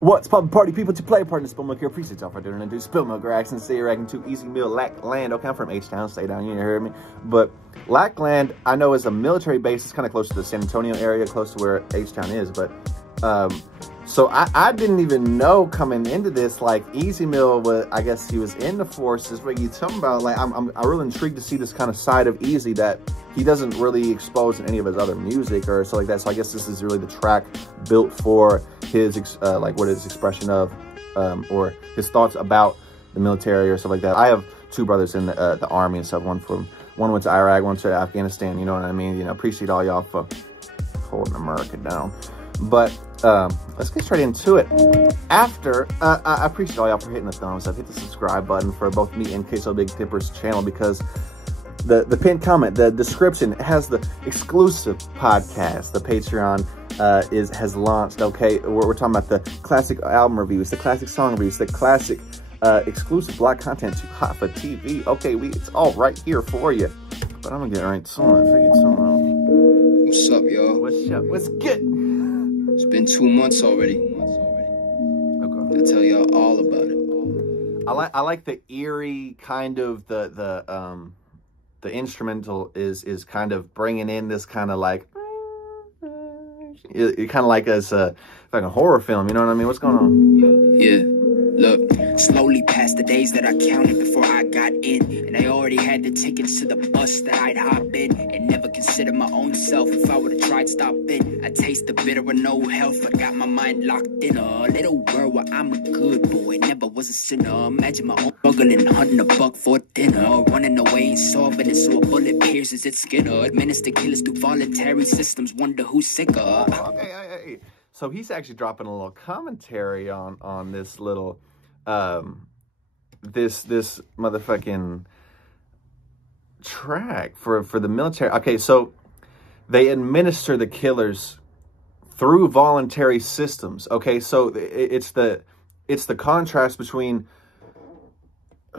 What's poppin' party people to play partner spiltMilk here. Appreciate y'all for doing it. Do spiltMilk reactions. Say reacting to Easy Meal Lackland. Okay, I'm from H-Town. Stay down. You ain't heard me. But Lackland, I know, is a military base. It's kind of close to the San Antonio area, close to where H-Town is. But so I didn't even know coming into this, like, Easy Meal was, I guess he was in the forces. What you talking about? Like, I'm really intrigued to see this kind of side of Easy that he doesn't really expose in any of his other music or so like that. So I guess this is really the track built for his like what his expression of or his thoughts about the military or stuff like that. I have two brothers in the army and stuff. One went to Iraq, one to Afghanistan. You know what I mean? You know, appreciate all y'all for holding America down. But let's get straight into it. After I appreciate all y'all for hitting the thumbs up, hit the subscribe button for both me and Queso Big Tipper's channel, because the pinned comment, the description has the exclusive podcast. The Patreon has launched. Okay, we're talking about the classic album reviews, the classic song reviews, the classic exclusive black content too hot for TV. Okay, it's all right here for you. But I'm gonna get right to it. What's up, y'all? What's up? What's good? It's been 2 months already. Okay. I'll tell y'all all about it. I like the eerie kind of the instrumental is kind of bringing in this kind of like it kind of like as like a horror film. You know what I mean? What's going on? Yeah. Look, slowly past the days that I counted before I got in, and I already had the tickets to the bus that I'd hop in, and never considered my own self if I would've tried stopping. I taste the bitter with no health, I got my mind locked in a little world where I'm a good boy, never was a sinner. Imagine my own struggling, hunting a buck for dinner, running away and solving it so a bullet pierces its skin. Administer killers through voluntary systems, wonder who's sicker. Okay. So he's actually dropping a little commentary on this little this motherfucking track for the military. Okay, so they administer the killers through voluntary systems. Okay, so it's the contrast between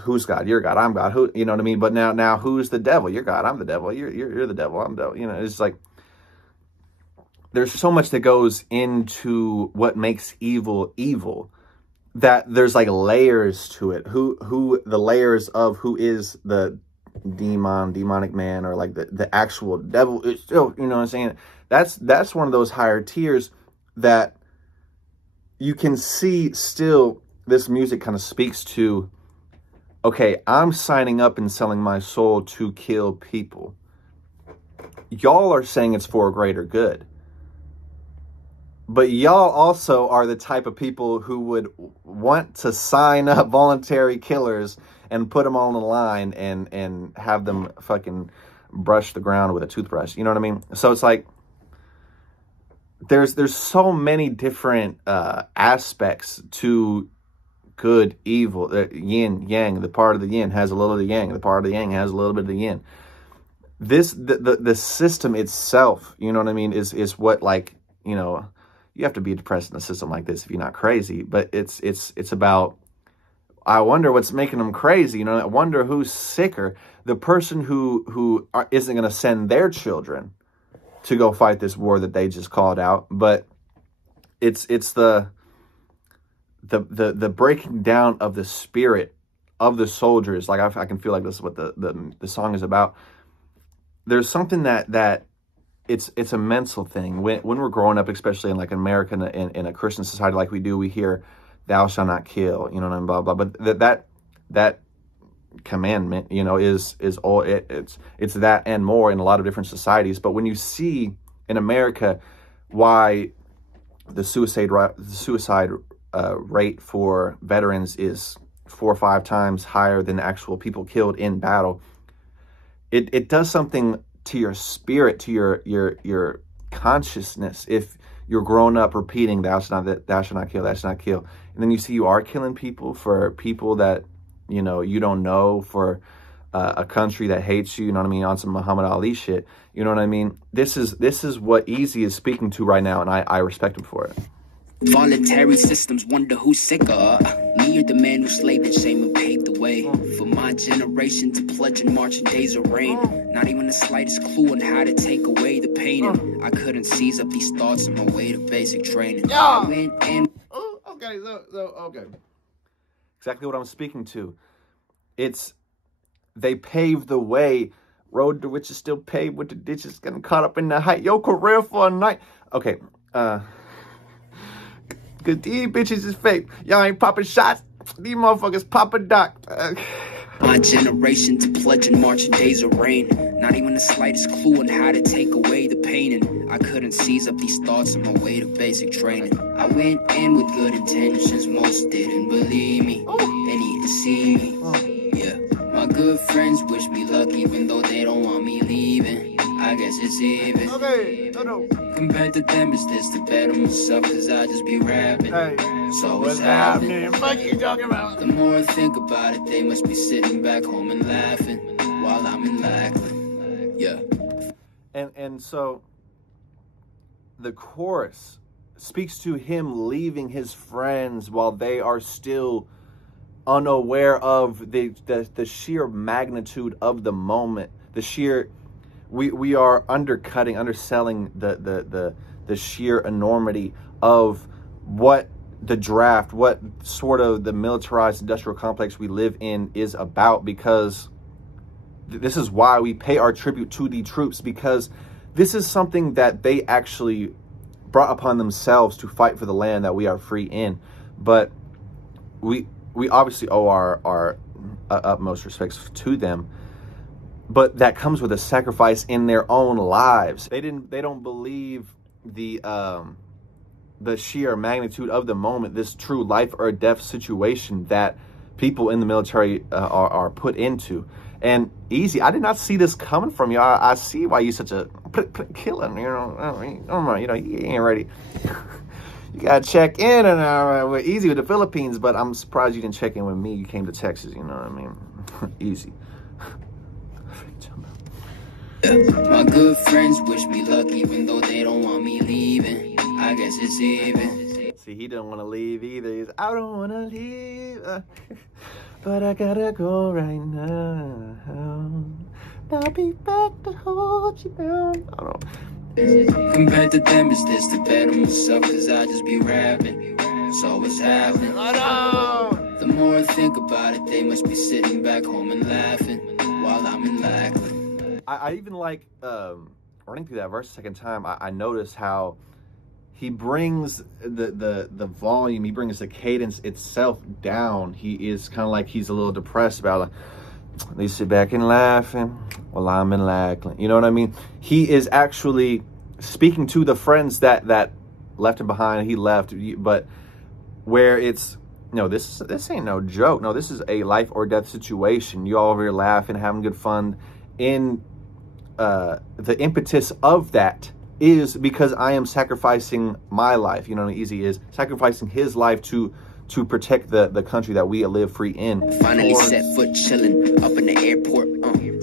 who's God, you're God, I'm God, who, you know what I mean? But now who's the devil? You're God, I'm the devil. You're the devil, I'm the devil. You know, it's like there's so much that goes into what makes evil evil, that there's like layers to it. Who the layers of who is the demonic man, or like the actual devil is still, you know what I'm saying? That's one of those higher tiers that you can see still this music kind of speaks to. Okay, I'm signing up and selling my soul to kill people. Y'all are saying it's for a greater good. But y'all also are the type of people who would want to sign up voluntary killers and put them all on the line and have them fucking brush the ground with a toothbrush. You know what I mean? So it's like there's so many different aspects to good, evil, yin, yang. The part of the yin has a little of the yang. The part of the yang has a little bit of the yin. The system itself, you know what I mean, is what, like, you know, you have to be depressed in a system like this if you're not crazy. But it's about, I wonder what's making them crazy. You know, I wonder who's sicker. The person who isn't going to send their children to go fight this war that they just called out. But it's the breaking down of the spirit of the soldiers. Like I can feel like this is what the song is about. There's something that it's a mental thing. When we're growing up, especially in like America, in a Christian society like we do, we hear "Thou shalt not kill," you know, and blah blah. But that commandment, you know, is all it's that and more in a lot of different societies. But when you see in America why the suicide rate for veterans is 4 or 5 times higher than actual people killed in battle, it does something to your spirit, to your consciousness, if you're growing up repeating thou shalt not kill, thou shalt not kill, and then you see you are killing people for people that, you know, you don't know, for a country that hates you, you know what I mean, on some Muhammad Ali shit, you know what I mean? This is what Easy is speaking to right now, and I respect him for it. Voluntary systems, wonder who's sicker. Me or the man who slaved and shame and paved the way for my generation to pledge and march in days of rain. Not even the slightest clue on how to take away the pain. And I couldn't seize up these thoughts on my way to basic training. I went in. Okay, Okay, okay. Exactly what I'm speaking to. They paved the way. Road to which is still paved with the ditches getting caught up in the height. Your career for a night. Okay, cause these bitches is fake. Y'all ain't popping shots. These motherfuckers pop a doc. My generation to pledge and marching days of rain. Not even the slightest clue on how to take away the pain. And I couldn't seize up these thoughts on my way to basic training. I went in with good intentions, most didn't believe me. They need to see me. Yeah, my good friends wish me luck even though they don't want me leaving. I guess it's even. Okay, no. Compared to them, it's this to better myself, cause I just be rapping. Hey, so what's happening? What you talking about? The more I think about it, they must be sitting back home and laughing while I'm in Lackland. Yeah. And so the chorus speaks to him leaving his friends while they are still unaware of the sheer magnitude of the moment. The sheer we are underselling the sheer enormity of what the draft, what sort of the militarized industrial complex we live in is about, because this is why we pay our tribute to the troops, because this is something that they actually brought upon themselves to fight for the land that we are free in. But we obviously owe our utmost respects to them. But that comes with a sacrifice in their own lives. They don't believe the sheer magnitude of the moment, this true life or death situation that people in the military are put into. And Easy, I did not see this coming from you. I see why you such a killing. You know, you ain't ready. You gotta check in and we're Easy with the Philippines, but I'm surprised you didn't check in with me. You came to Texas, you know what I mean? Easy. My good friends wish me luck even though they don't want me leaving. I guess it's even. See, he didn't want to leave either. He's, I don't want to leave, but I gotta go right now. I'll be back to hold you down. I don't know. Compared to them, it's this to better myself, cause I just be rapping. So what's happening? Oh, no. The more I think about it, they must be sitting back home and laughing while I'm in Lackland. I even like running through that verse a second time. I notice how he brings the volume, he brings the cadence itself down. He is kind of like he's a little depressed about, like, they sit back and laughing while I'm in Lackland. You know what I mean? He is actually speaking to the friends that left him behind. He left, but where it's, no, this ain't no joke. No, this is a life or death situation. You all over here laughing, having good fun. In the impetus of that is because I am sacrificing my life. You know what Easy is sacrificing his life to protect the country that we live free in. Finally set foot chilling up in the airport.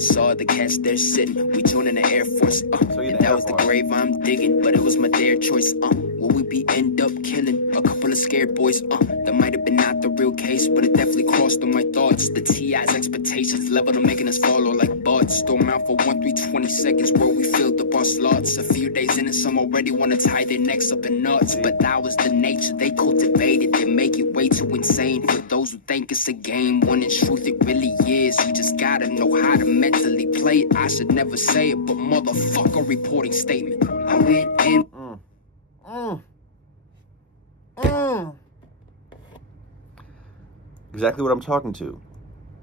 Saw the cats there sitting. We joined in the Air Force. And that was the grave I'm digging, but it was my dare choice. Will we be end up killing a couple of scared boys? That might have been not the real case, but it definitely crossed on my thoughts. The TI's expectations leveled on making us follow like bots. Storm out for 1-3-20 seconds where we filled up our slots. A few days in and some already want to tie their necks up in knots. But that was the nature they cultivated. They make it way too insane for those who think it's a game, when in truth it really is. You just gotta know how to mentally play it. I should never say it, but motherfucker, reporting statement. I went in. Exactly what I'm talking to.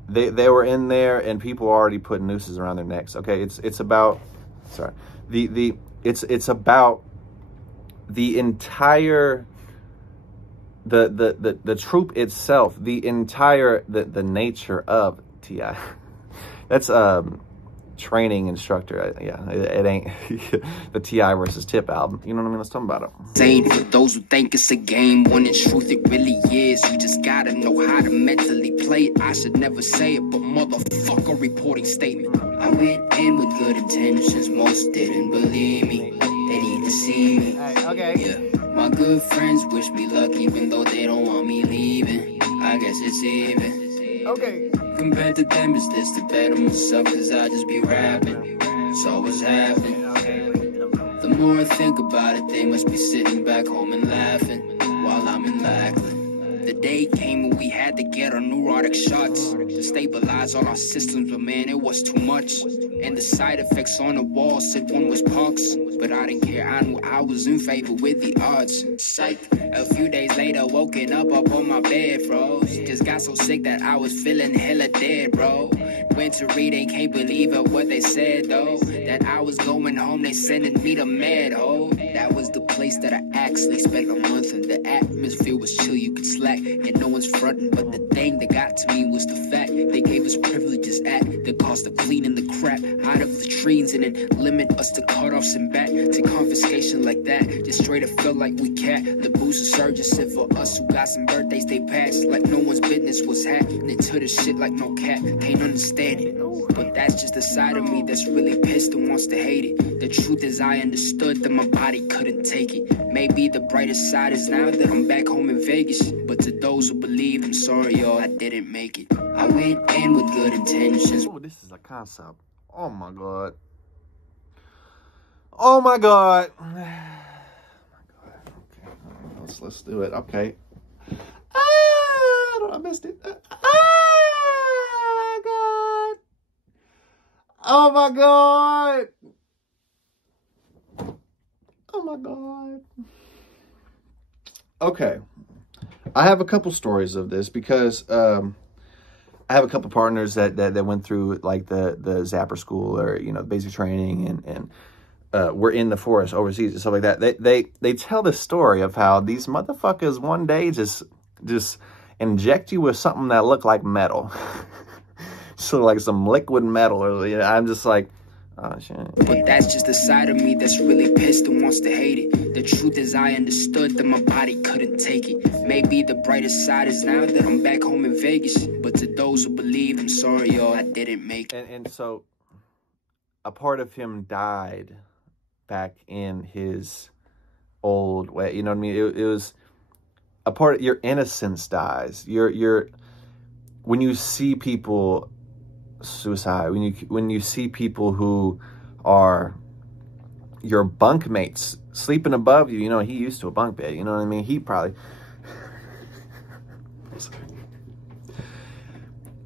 They were in there and people were already putting nooses around their necks. Okay, it's about, sorry, it's about the entire the troop itself, the entire the nature of TI. That's training instructor. Yeah, it ain't the TI versus Tip album. You know what I mean? Let's talk about it. Saying for those who think it's a game, when in truth it really is. You just gotta know how to mentally play it. I should never say it, but motherfucker, reporting statement. I went in with good intentions, most didn't believe me. They need to see me. Hey, okay. Yeah, my good friends wish me luck even though they don't want me leaving. I guess it's even. Okay. Compared to them, it's this to better myself, cause I just be rapping. So what's happening? The more I think about it, they must be sitting back home and laughing while I'm in Lackland. the day came when we had to get our neurotic shots to stabilize all our systems, but man, it was too much. And the side effects on the wall said one was pox, but I didn't care. I knew I was in favor with the odds. Psych. A few days later, woken up on my bed, froze. Just got so sick that I was feeling hella dead, bro. Went to read and can't believe it what they said, though. That I was going home, they sending me to med, oh. That was the place that I actually spent a month in. The atmosphere was chill, you could slack, and no one's fronting. But the thing that got to me was the fact they gave us privileges at the cost of cleaning the crap out of the trees, and then limit us to cutoffs and back to confiscation like that. Just straight up felt like we cat. The booze resurgence, and for us who got some birthdays they passed like no one's business was happening to the shit like no cat. Can't understand it, but that's just the side of me that's really pissed and wants to hate it. The truth is I understood that my body couldn't take it. Maybe the brightest side is now that I'm back home in Vegas, but to those who believe, I'm sorry y'all, I didn't make it. I went in with good intentions. Oh, this is a concept. Oh my god. Oh my god. Oh my god. Okay, let's do it. Okay. I missed it. God. Oh my god. Oh my god. Okay. I have a couple stories of this because I have a couple partners that went through like the Zapper school, or you know, basic training, and we're in the forest overseas and stuff like that. They tell the story of how these motherfuckers one day just inject you with something that looked like metal. So like some liquid metal, or you know, I'm just like, oh shit. But that's just the side of me that's really pissed and wants to hate it. The truth is I understood that my body couldn't take it. Maybe the brightest side is now that I'm back home in Vegas, but to those who believe, I'm sorry y'all, I didn't make it. And so a part of him died back in his old way, you know what I mean? It was a part of your innocence dies. Your when you see people suicide, when you see people who are your bunkmates sleeping above you, you know, he used to a bunk bed, you know what I mean? He probably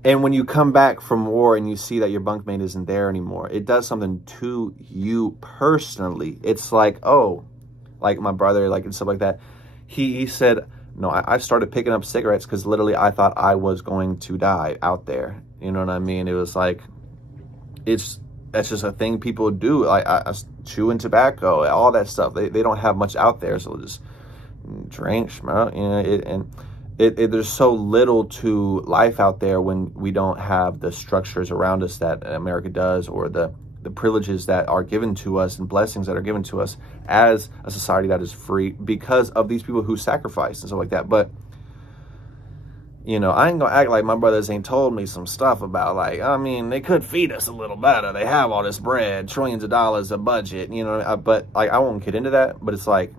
and when you come back from war and you see that your bunkmate isn't there anymore, it does something to you personally. It's like, oh, like my brother, like and stuff like that. He said, no, I started picking up cigarettes because literally I thought I was going to die out there. You know what I mean? It was like, that's just a thing people do. Like I chewing tobacco, all that stuff. They don't have much out there, so just drink, smoke. You know, there's so little to life out there when we don't have the structures around us that America does, or the privileges that are given to us and blessings that are given to us as a society that is free because of these people who sacrifice and stuff like that. But you know, I ain't gonna act like my brothers ain't told me some stuff about, like, I mean, they could feed us a little better. They have all this bread, trillions of dollars a budget, you know, but like, I won't get into that. But it's like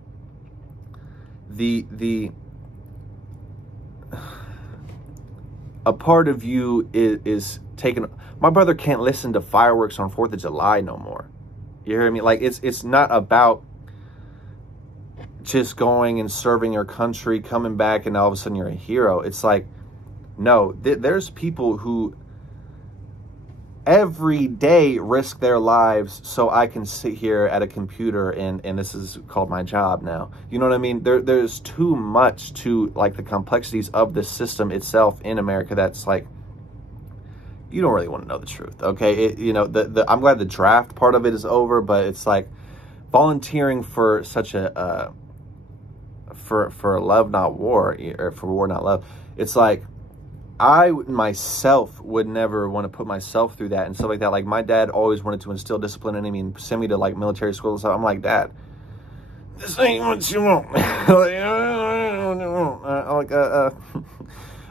a part of you is taken. My brother can't listen to fireworks on 4th of July no more. You hear me? Like, it's not about just going and serving your country, coming back, and all of a sudden you're a hero. It's like, no, there's people who every day risk their lives so I can sit here at a computer and this is called my job now. You know what I mean? There's too much to like the complexities of the system itself in America that's like, you don't really want to know the truth, okay? You know, I'm glad the draft part of it is over, but it's like volunteering for such a for love not war, or for war not love. It's like I myself would never want to put myself through that and stuff like that. Like my dad always wanted to instill discipline in me and send me to like military school and stuff. I'm like, Dad, this ain't what you want.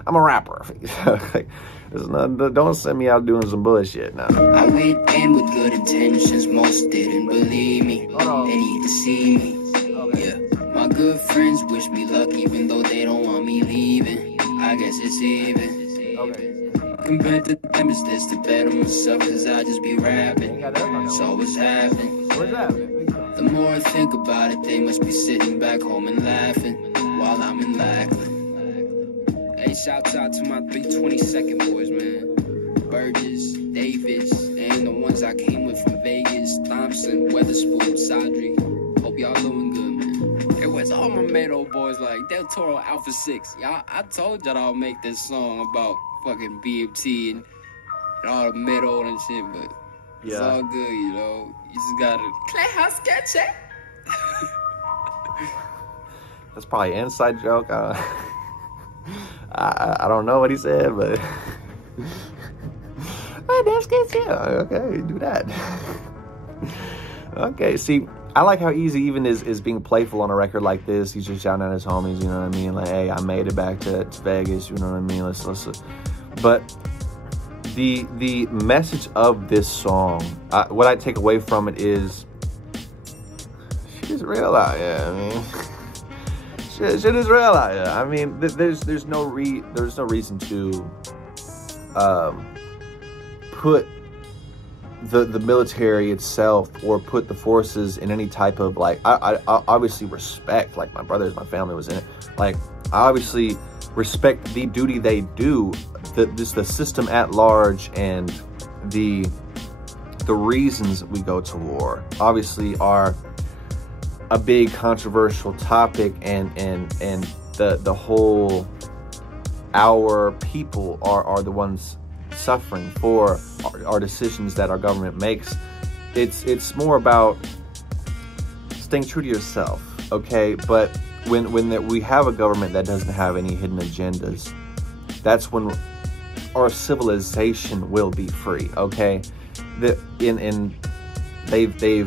I'm a rapper. Like, don't send me out doing some bullshit now. I went in with good intentions, most didn't believe me. They need to see me. Yeah, my good friends wish me luck even though they don't want me leaving. I guess it's even. Compared to them, it's this to better myself, cause I just be rapping. It's always happening. The more I think about it, they must be sitting back home and laughing while I'm in Lackland. Hey, shouts out to my 322nd boys, man. Burgess, Davis, and the ones I came with from Vegas, Thompson, Weatherspoon, Sadri. Hope y'all doing good, man. Hey, where's all my Meadow boys like Del Toro Alpha 6? Y'all, I told y'all I'll make this song about fucking BMT and all the metal and shit, but it's all good, you know. You just gotta play house sketch it. That's probably an inside joke. I don't know what he said, but that's good too. Okay, do that. Okay, see, I like how Easy even is being playful on a record like this. He's just shouting at his homies, you know what I mean? Like, hey, I made it back to Vegas, you know what I mean? Let's. But the message of this song, what I take away from it is, she's real out here. I mean, shit is real out here. I mean, there's no reason to put the military itself or put the forces in any type of, like, I obviously respect, like, my brothers, my family was in it. Like, I obviously respect the duty they do, the system at large, and the reasons we go to war obviously are a big controversial topic, and the whole, our people are the ones suffering for our decisions that our government makes. It's more about staying true to yourself, okay? But when we have a government that doesn't have any hidden agendas, that's when our civilization will be free, okay? They've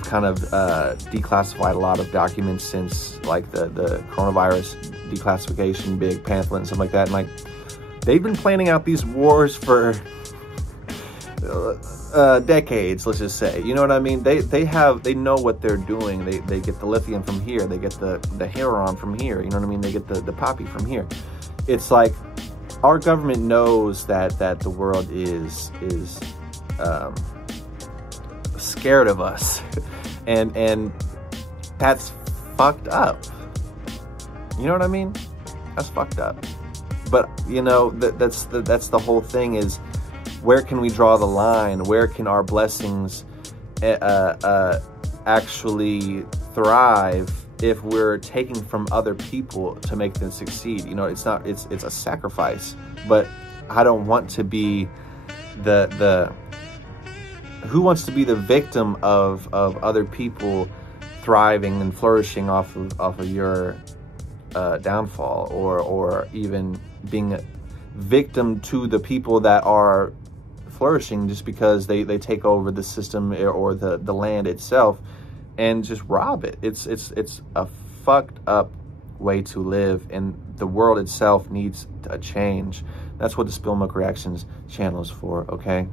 kind of declassified a lot of documents since, like, the coronavirus declassification, big pamphlet and stuff like that, and, like, they've been planning out these wars for decades, let's just say. You know what I mean? They know what they're doing. They get the lithium from here. They get the heron from here. You know what I mean? They get the poppy from here. It's like our government knows that the world is scared of us, and that's fucked up. You know what I mean? That's fucked up. But, you know, that's the whole thing, is where can we draw the line? Where can our blessings actually thrive if we're taking from other people to make them succeed? You know, it's a sacrifice, but I don't want to be who wants to be the victim of other people thriving and flourishing off of your downfall, or even being a victim to the people that are flourishing just because they take over the system or the land itself and just rob it. It's a fucked up way to live, and the world itself needs a change. That's what the spiltMilk Reactions channel is for, okay?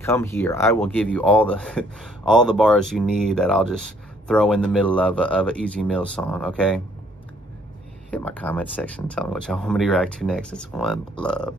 Come here. I will give you all the bars you need that I'll just throw in the middle of an Easy Meal song, okay? Hit my comment section. Tell me what y'all want me to react to next. It's one love.